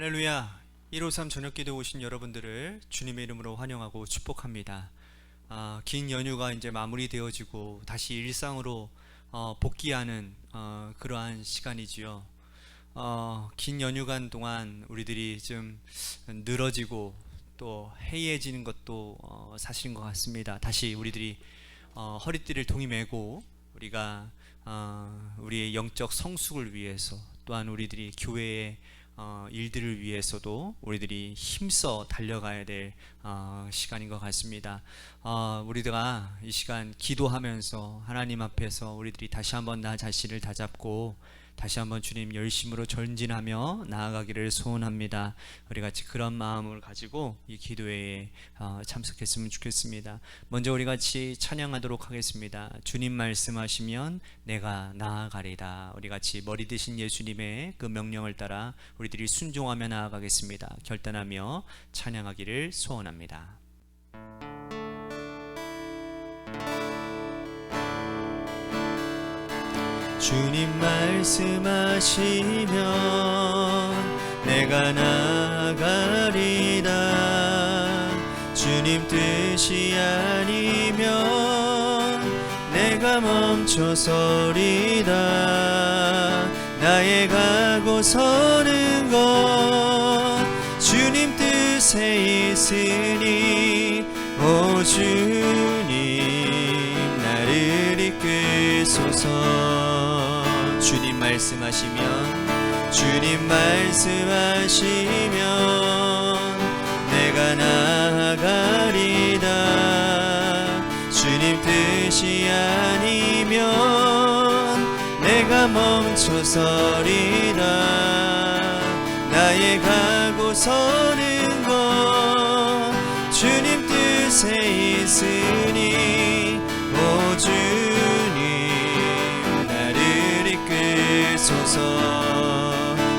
할렐루야. 153 저녁기도 오신 여러분들을 주님의 이름으로 환영하고 축복합니다. 긴 연휴가 이제 마무리되어지고 다시 일상으로 복귀하는 그러한 시간이지요. 긴 연휴간 동안 우리들이 좀 늘어지고 또 해이해지는 것도 사실인 것 같습니다. 다시 우리들이 허리띠를 동이 매고 우리가 우리의 영적 성숙을 위해서, 또한 우리들이 교회의 일들을 위해서도 우리들이 힘써 달려가야 될 시간인 것 같습니다. 우리가 이 시간 기도하면서 하나님 앞에서 우리들이 다시 한번 나 자신을 다잡고 다시 한번 주님 열심으로 전진하며 나아가기를 소원합니다. 우리 같이 그런 마음을 가지고 이 기도회에 참석했으면 좋겠습니다. 먼저 우리 같이 찬양하도록 하겠습니다. 주님 말씀하시면 내가 나아가리다. 우리 같이 머리 드신 예수님의 그 명령을 따라 우리들이 순종하며 나아가겠습니다. 결단하며 찬양하기를 소원합니다. 주님 말씀하시면 내가 나아가리다. 주님 뜻이 아니면 내가 멈춰서리다. 나의 가고 서는 것 주님 뜻에 있으니 오 주님 나를 이끌소서. 주님 말씀하시면 내가 나아가리다. 주님 뜻이 아니면 내가 멈춰서리다. 나의 가고 서는 것 주님 뜻에 있으니 오 주님 나를 이끌소서.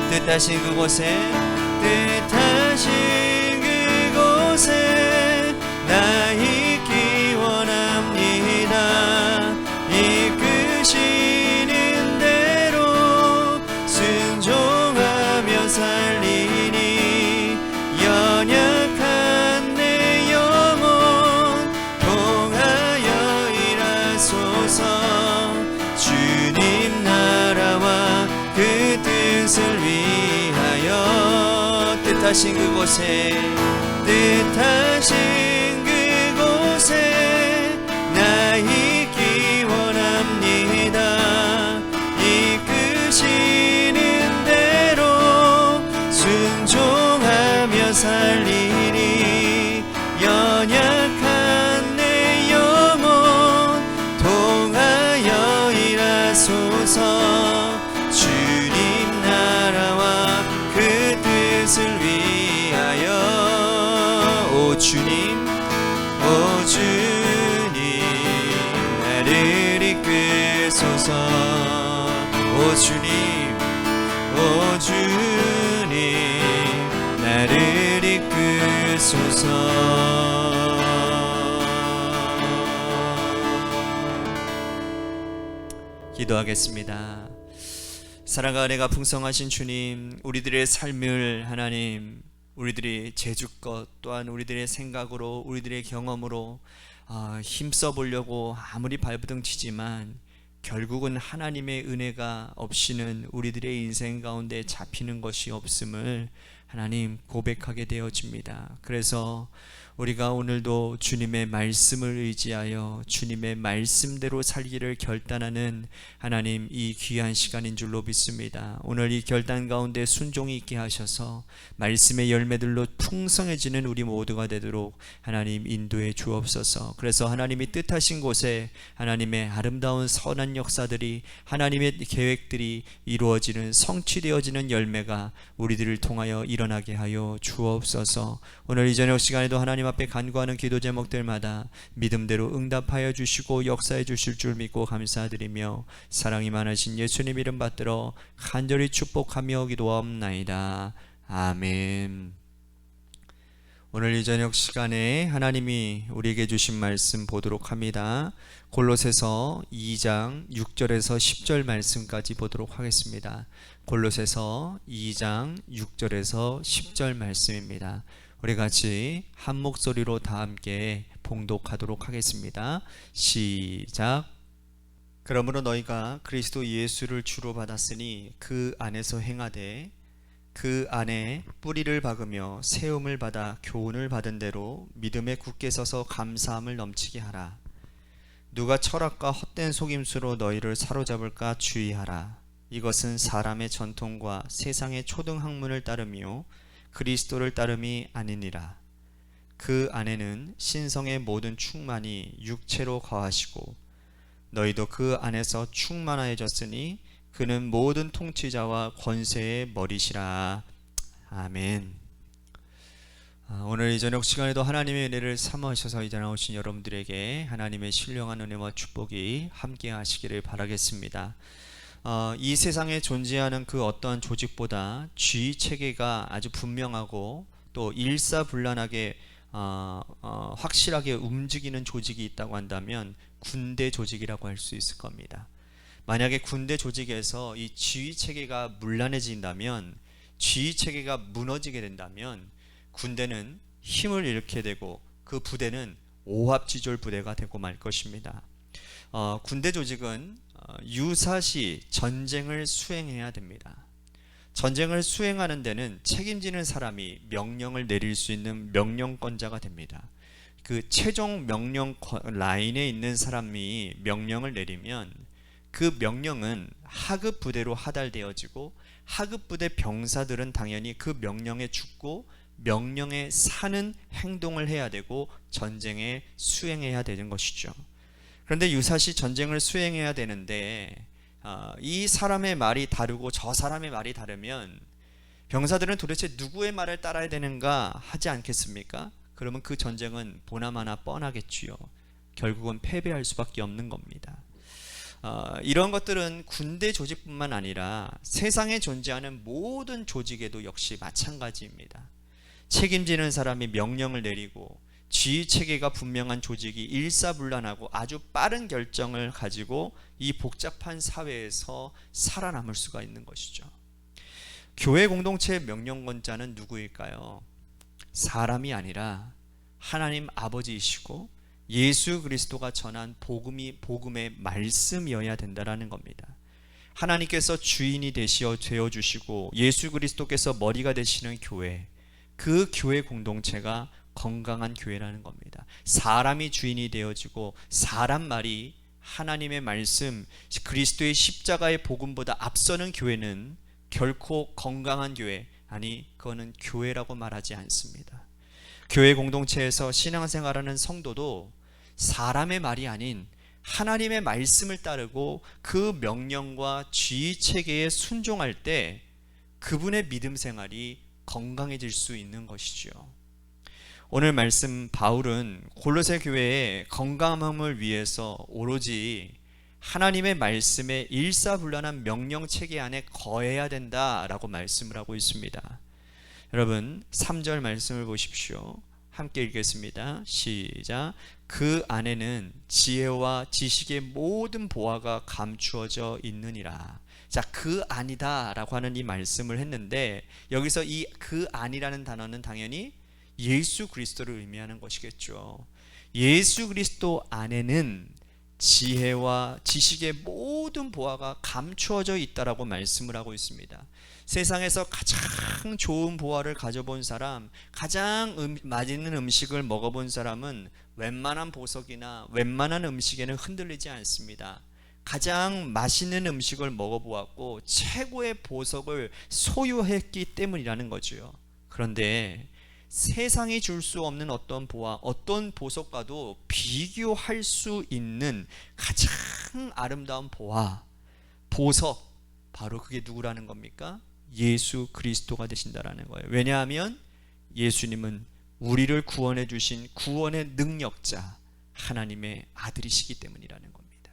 뜻하신 그곳에 나 있기 원합니다. 이끄시는 대로 순종하며 살리니 연약한 내 영혼 통하여 일하소서. 주님 나라와 그 뜻을 위하여 뜻하신 그곳에 나 있기 원합니다. 이끄시는 대로 순종하며 살리니 연약한 내 영혼 통하여 일하소서. 주님 나라와 그 뜻을 위하여 오 주님 나를 이끌소서. 오 주님 나를 이끌소서. 기도하겠습니다. 사랑과 은혜가 풍성하신 주님, 우리들의 삶을 하나님, 우리들이 제주껏 또한 우리들의 생각으로 우리들의 경험으로 힘써 보려고 아무리 발버둥 치지만 결국은 하나님의 은혜가 없이는 우리들의 인생 가운데 잡히는 것이 없음을 하나님 고백하게 되어집니다. 그래서 우리가 오늘도 주님의 말씀을 의지하여 주님의 말씀대로 살기를 결단하는 하나님 이 귀한 시간인 줄로 믿습니다. 오늘 이 결단 가운데 순종이 있게 하셔서 말씀의 열매들로 풍성해지는 우리 모두가 되도록 하나님 인도해 주옵소서. 그래서 하나님이 뜻하신 곳에 하나님의 아름다운 선한 역사들이, 하나님의 계획들이 이루어지는, 성취되어지는 열매가 우리들을 통하여 일어나게 하여 주옵소서. 오늘 이 저녁 시간에도 하나님 앞에 간구하는 기도 제목들마다 믿음대로 응답하여 주시고 역사해 주실 줄 믿고 감사드리며 사랑이 많으신 예수님 이름 받들어 간절히 축복하며 기도하옵나이다. 아멘. 오늘 이 저녁 시간에 하나님이 우리에게 주신 말씀 보도록 합니다. 골로새서 2장 6절에서 10절 말씀까지 보도록 하겠습니다. 골로새서 2장 6절에서 10절 말씀입니다. 우리 같이 한 목소리로 다 함께 봉독하도록 하겠습니다. 시작. 그러므로 너희가 그리스도 예수를 주로 받았으니 그 안에서 행하되 그 안에 뿌리를 박으며 세움을 받아 교훈을 받은 대로 믿음에 굳게 서서 감사함을 넘치게 하라. 누가 철학과 헛된 속임수로 너희를 사로잡을까 주의하라. 이것은 사람의 전통과 세상의 초등학문을 따르며 그리스도를 따름이 아니니라. 그 안에는 신성의 모든 충만이 육체로 거하시고 너희도 그 안에서 충만하여졌으니 그는 모든 통치자와 권세의 머리시라. 아멘. 오늘 이 저녁 시간에도 하나님의 은혜를 삼으셔서 이제 나오신 여러분들에게 하나님의 신령한 은혜와 축복이 함께 하시기를 바라겠습니다. 이 세상에 존재하는 그 어떤 조직보다 쥐 체계가 아주 분명하고 또 일사불란하게 확실하게 움직이는 조직이 있다고 한다면 군대 조직이라고 할 수 있을 겁니다. 만약에 군대 조직에서 이 지휘 체계가 문란해진다면, 지휘 체계가 무너지게 된다면 군대는 힘을 잃게 되고 그 부대는 오합지졸 부대가 되고 말 것입니다. 군대 조직은 유사시 전쟁을 수행해야 됩니다. 전쟁을 수행하는 데는 책임지는 사람이 명령을 내릴 수 있는 명령권자가 됩니다. 그 최종 명령 라인에 있는 사람이 명령을 내리면 그 명령은 하급 부대로 하달되어지고 하급 부대 병사들은 당연히 그 명령에 죽고 명령에 사는 행동을 해야 되고 전쟁에 수행해야 되는 것이죠. 그런데 유사시 전쟁을 수행해야 되는데 이 사람의 말이 다르고 저 사람의 말이 다르면 병사들은 도대체 누구의 말을 따라야 되는가 하지 않겠습니까? 그러면 그 전쟁은 보나마나 뻔하겠지요. 결국은 패배할 수밖에 없는 겁니다. 이런 것들은 군대 조직뿐만 아니라 세상에 존재하는 모든 조직에도 역시 마찬가지입니다. 책임지는 사람이 명령을 내리고 지휘 체계가 분명한 조직이 일사불란하고 아주 빠른 결정을 가지고 이 복잡한 사회에서 살아남을 수가 있는 것이죠. 교회 공동체의 명령권자는 누구일까요? 사람이 아니라 하나님 아버지이시고 예수 그리스도가 전한 복음의 말씀이어야 된다는 겁니다. 하나님께서 주인이 되어주시고 예수 그리스도께서 머리가 되시는 교회, 그 교회 공동체가 건강한 교회라는 겁니다. 사람이 주인이 되어지고 사람 말이 하나님의 말씀, 그리스도의 십자가의 복음보다 앞서는 교회는 결코 건강한 교회, 아니 그거는 교회라고 말하지 않습니다. 교회 공동체에서 신앙생활하는 성도도 사람의 말이 아닌 하나님의 말씀을 따르고 그 명령과 지휘 체계에 순종할 때 그분의 믿음 생활이 건강해질 수 있는 것이죠. 오늘 말씀 바울은 골로새 교회의 건강함을 위해서 오로지 하나님의 말씀에 일사불란한 명령 체계 안에 거해야 된다라고 말씀을 하고 있습니다. 여러분 3절 말씀을 보십시오. 함께 읽겠습니다. 시작. 그 안에는 지혜와 지식의 모든 보화가 감추어져 있느니라. 자, 그 안이다 라고 하는 이 말씀을 했는데 여기서 이 그 안이라는 단어는 당연히 예수 그리스도를 의미하는 것이겠죠. 예수 그리스도 안에는 지혜와 지식의 모든 보화가 감추어져 있다라고 말씀을 하고 있습니다. 세상에서 가장 좋은 보화를 가져본 사람, 가장 맛있는 음식을 먹어본 사람은 웬만한 보석이나 웬만한 음식에는 흔들리지 않습니다. 가장 맛있는 음식을 먹어보았고 최고의 보석을 소유했기 때문이라는 거죠. 그런데 세상이 줄 수 없는 어떤 보화, 어떤 보석과도 비교할 수 있는 가장 아름다운 보화, 보석, 바로 그게 누구라는 겁니까? 예수 그리스도가 되신다라는 거예요. 왜냐하면 예수님은 우리를 구원해 주신 구원의 능력자, 하나님의 아들이시기 때문이라는 겁니다.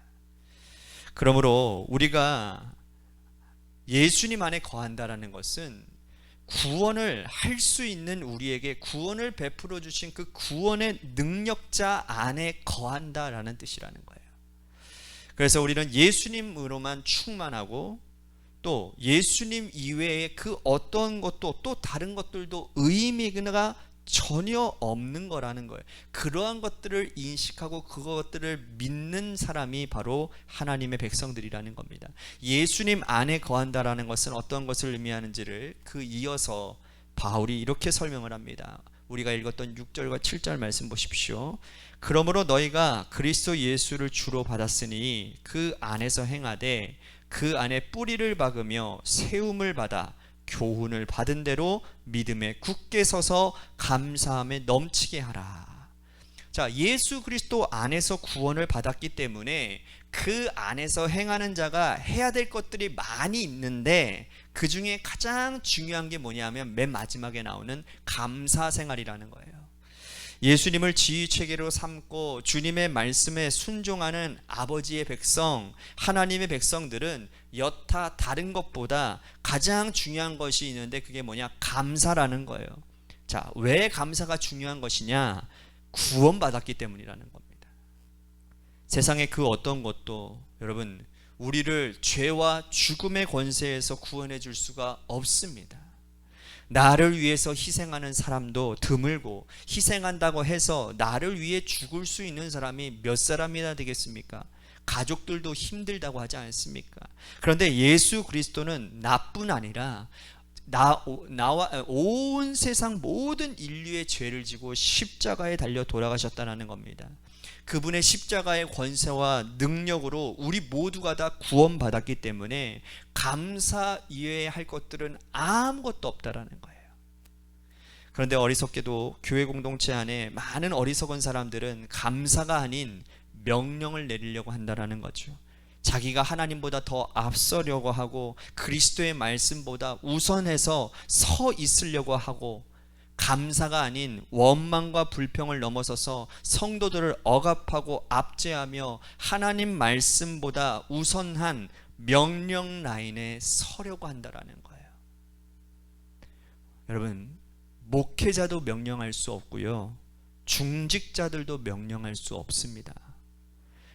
그러므로 우리가 예수님 안에 거한다라는 것은 구원을 할 수 있는 우리에게 구원을 베풀어 주신 그 구원의 능력자 안에 거한다라는 뜻이라는 거예요. 그래서 우리는 예수님으로만 충만하고 또 예수님 이외에 그 어떤 것도 또 다른 것들도 의미가 전혀 없는 거라는 거예요. 그러한 것들을 인식하고 그것들을 믿는 사람이 바로 하나님의 백성들이라는 겁니다. 예수님 안에 거한다라는 것은 어떤 것을 의미하는지를 그 이어서 바울이 이렇게 설명을 합니다. 우리가 읽었던 6절과 7절 말씀 보십시오. 그러므로 너희가 그리스도 예수를 주로 받았으니 그 안에서 행하되 그 안에 뿌리를 박으며 세움을 받아 교훈을 받은 대로 믿음에 굳게 서서 감사함에 넘치게 하라. 자, 예수 그리스도 안에서 구원을 받았기 때문에 그 안에서 행하는 자가 해야 될 것들이 많이 있는데 그 중에 가장 중요한 게 뭐냐면 맨 마지막에 나오는 감사 생활이라는 거예요. 예수님을 지휘체계로 삼고 주님의 말씀에 순종하는 아버지의 백성, 하나님의 백성들은 여타 다른 것보다 가장 중요한 것이 있는데 그게 뭐냐? 감사라는 거예요. 자, 왜 감사가 중요한 것이냐? 구원받았기 때문이라는 겁니다. 세상의 그 어떤 것도 여러분 우리를 죄와 죽음의 권세에서 구원해 줄 수가 없습니다. 나를 위해서 희생하는 사람도 드물고 희생한다고 해서 나를 위해 죽을 수 있는 사람이 몇 사람이나 되겠습니까? 가족들도 힘들다고 하지 않습니까? 그런데 예수 그리스도는 나뿐 아니라 나와 온 세상 모든 인류의 죄를 지고 십자가에 달려 돌아가셨다는 겁니다. 그분의 십자가의 권세와 능력으로 우리 모두가 다 구원받았기 때문에 감사 이외에 할 것들은 아무것도 없다라는 거예요. 그런데 어리석게도 교회 공동체 안에 많은 어리석은 사람들은 감사가 아닌 명령을 내리려고 한다라는 거죠. 자기가 하나님보다 더 앞서려고 하고 그리스도의 말씀보다 우선해서 서 있으려고 하고 감사가 아닌 원망과 불평을 넘어서서 성도들을 억압하고 압제하며 하나님 말씀보다 우선한 명령 라인에 서려고 한다라는 거예요. 여러분, 목회자도 명령할 수 없고요, 중직자들도 명령할 수 없습니다.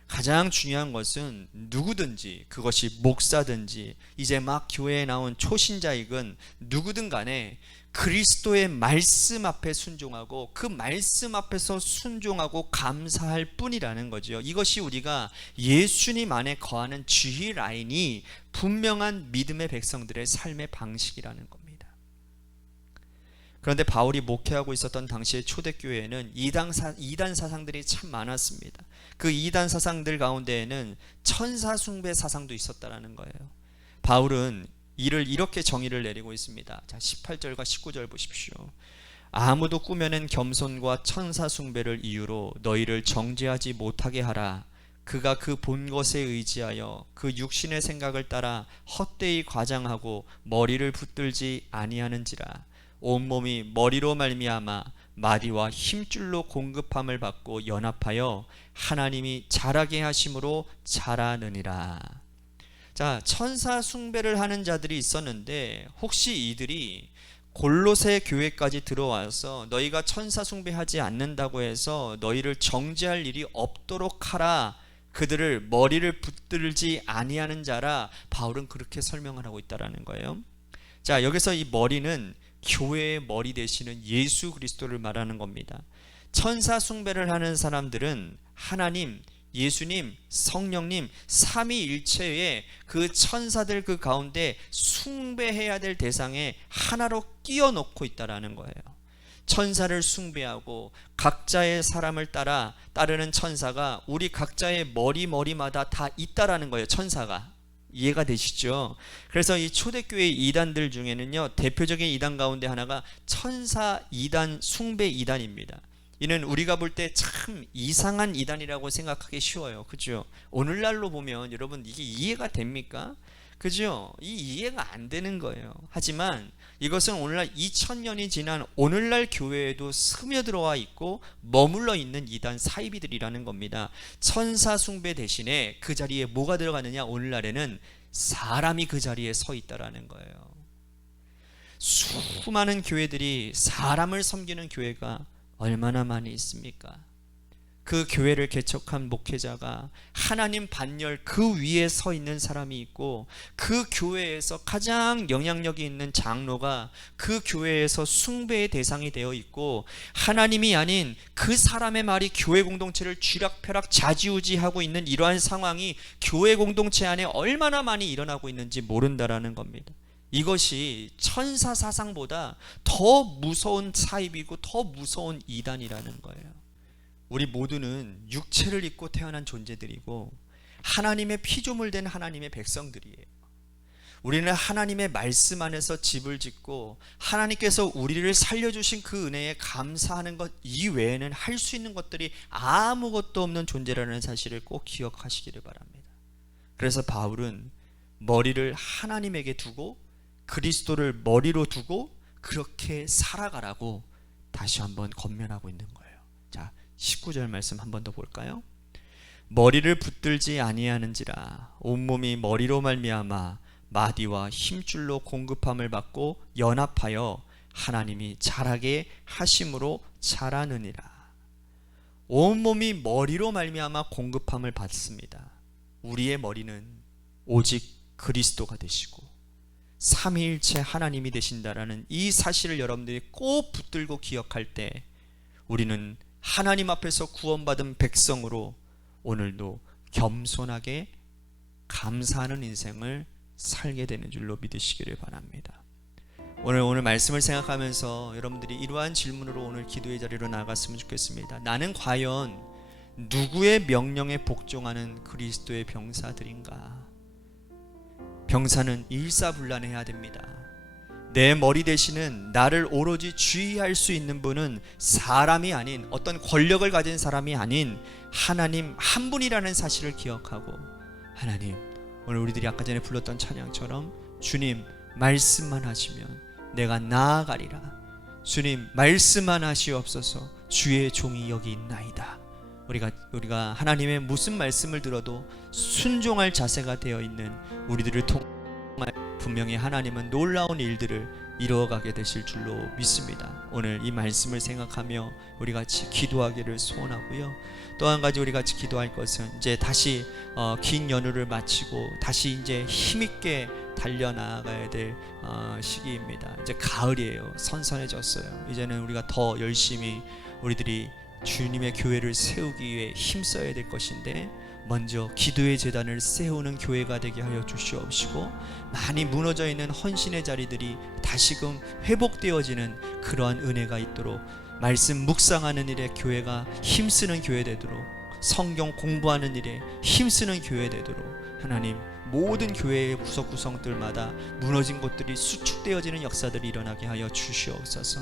가장 중요한 것은 누구든지, 그것이 목사든지 이제 막 교회에 나온 초신자이건 누구든 간에 그리스도의 말씀 앞에 순종하고 그 말씀 앞에서 순종하고 감사할 뿐이라는 거죠. 이것이 우리가 예수님 안에 거하는 지휘 라인이 분명한 믿음의 백성들의 삶의 방식이라는 겁니다. 그런데 바울이 목회하고 있었던 당시의 초대교회에는 이단 사상들이 참 많았습니다. 그 이단 사상들 가운데에는 천사 숭배 사상도 있었다라는 거예요. 바울은 이를 이렇게 정의를 내리고 있습니다. 자, 18절과 19절 보십시오. 아무도 꾸며낸 겸손과 천사 숭배를 이유로 너희를 정죄하지 못하게 하라. 그가 그 본 것에 의지하여 그 육신의 생각을 따라 헛되이 과장하고 머리를 붙들지 아니하는지라. 온몸이 머리로 말미암아 마디와 힘줄로 공급함을 받고 연합하여 하나님이 자라게 하심으로 자라느니라. 자, 천사 숭배를 하는 자들이 있었는데 혹시 이들이 골로새 교회까지 들어와서 너희가 천사 숭배하지 않는다고 해서 너희를 정죄할 일이 없도록 하라, 그들을 머리를 붙들지 아니하는 자라, 바울은 그렇게 설명을 하고 있다라는 거예요. 자, 여기서 이 머리는 교회의 머리 되시는 예수 그리스도를 말하는 겁니다. 천사 숭배를 하는 사람들은 하나님, 예수님, 성령님 삼위일체의 그 천사들 그 가운데 숭배해야 될 대상에 하나로 끼워 넣고 있다라는 거예요. 천사를 숭배하고 각자의 사람을 따르는 천사가 우리 각자의 머리마다 다 있다라는 거예요. 천사가. 이해가 되시죠? 그래서 이 초대교회 이단들 중에는요, 대표적인 이단 가운데 하나가 천사 이단, 숭배 이단입니다. 이는 우리가 볼 때 참 이상한 이단이라고 생각하기 쉬워요. 그죠? 오늘날로 보면 여러분 이게 이해가 됩니까? 그죠? 이 이해가 안 되는 거예요. 하지만 이것은 오늘날 2000년이 지난 오늘날 교회에도 스며들어와 있고 머물러 있는 이단 사이비들이라는 겁니다. 천사 숭배 대신에 그 자리에 뭐가 들어가느냐? 오늘날에는 사람이 그 자리에 서 있다라는 거예요. 수많은 교회들이 사람을 섬기는 교회가 얼마나 많이 있습니까? 그 교회를 개척한 목회자가 하나님 반열 그 위에 서 있는 사람이 있고, 그 교회에서 가장 영향력이 있는 장로가 그 교회에서 숭배의 대상이 되어 있고, 하나님이 아닌 그 사람의 말이 교회 공동체를 쥐락펴락 좌지우지하고 있는 이러한 상황이 교회 공동체 안에 얼마나 많이 일어나고 있는지 모른다라는 겁니다. 이것이 천사 사상보다 더 무서운 사입이고 더 무서운 이단이라는 거예요. 우리 모두는 육체를 입고 태어난 존재들이고 하나님의 피조물 된 하나님의 백성들이에요. 우리는 하나님의 말씀 안에서 집을 짓고 하나님께서 우리를 살려주신 그 은혜에 감사하는 것 이외에는 할 수 있는 것들이 아무것도 없는 존재라는 사실을 꼭 기억하시기를 바랍니다. 그래서 바울은 머리를 하나님에게 두고 그리스도를 머리로 두고 그렇게 살아가라고 다시 한번 권면하고 있는 거예요. 자, 19절 말씀 한 번 더 볼까요? 머리를 붙들지 아니하는지라 온몸이 머리로 말미암아 마디와 힘줄로 공급함을 받고 연합하여 하나님이 자라게 하심으로 자라느니라. 온몸이 머리로 말미암아 공급함을 받습니다. 우리의 머리는 오직 그리스도가 되시고 삼위일체 하나님이 되신다라는 이 사실을 여러분들이 꼭 붙들고 기억할 때 우리는 하나님 앞에서 구원받은 백성으로 오늘도 겸손하게 감사하는 인생을 살게 되는 줄로 믿으시기를 바랍니다. 오늘 말씀을 생각하면서 여러분들이 이러한 질문으로 오늘 기도의 자리로 나아갔으면 좋겠습니다. 나는 과연 누구의 명령에 복종하는 그리스도의 병사들인가? 병사는 일사불란해야 됩니다. 내 머리 대신은 나를 오로지 주의할 수 있는 분은 사람이 아닌, 어떤 권력을 가진 사람이 아닌 하나님 한 분이라는 사실을 기억하고, 하나님, 오늘 우리들이 아까 전에 불렀던 찬양처럼 주님 말씀만 하시면 내가 나아가리라. 주님 말씀만 하시옵소서. 주의 종이 여기 있나이다. 우리가 하나님의 무슨 말씀을 들어도 순종할 자세가 되어 있는 우리들을 통해 분명히 하나님은 놀라운 일들을 이루어가게 되실 줄로 믿습니다. 오늘 이 말씀을 생각하며 우리 같이 기도하기를 소원하고요. 또 한 가지 우리 같이 기도할 것은 이제 다시 긴 연휴를 마치고 다시 이제 힘있게 달려나가야 될 시기입니다. 이제 가을이에요. 선선해졌어요. 이제는 우리가 더 열심히 우리들이 주님의 교회를 세우기 위해 힘써야 될 것인데, 먼저 기도의 제단을 세우는 교회가 되게 하여 주시옵시고, 많이 무너져 있는 헌신의 자리들이 다시금 회복되어지는 그러한 은혜가 있도록, 말씀 묵상하는 일에 교회가 힘쓰는 교회 되도록, 성경 공부하는 일에 힘쓰는 교회 되도록 하나님 모든 교회의 구석구석들마다 무너진 곳들이 수축되어지는 역사들이 일어나게 하여 주시옵소서.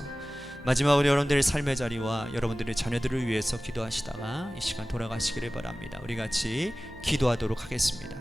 마지막으로 여러분들의 삶의 자리와 여러분들의 자녀들을 위해서 기도하시다가 이 시간 돌아가시기를 바랍니다. 우리 같이 기도하도록 하겠습니다.